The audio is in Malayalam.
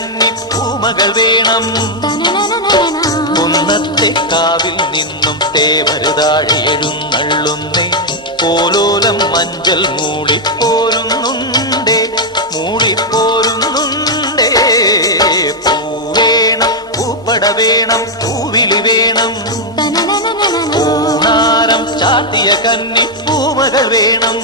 കന്നി പൂമകൾ വേണം. കുന്നത്തെ കാവിൽ നിന്നും തേവരുതാഴെ എഴുന്നള്ളുന്നേ. പോലോലം മഞ്ചൽ മൂളിപ്പോരുന്നുണ്ടേ, മൂളിപ്പോരുന്നുണ്ടേ. പൂവേണം, പൂപ്പട വേണം, പൂവിളി വേണം. പൂനാരം ചാത്തിയ കന്നി പൂമകൾ വേണം.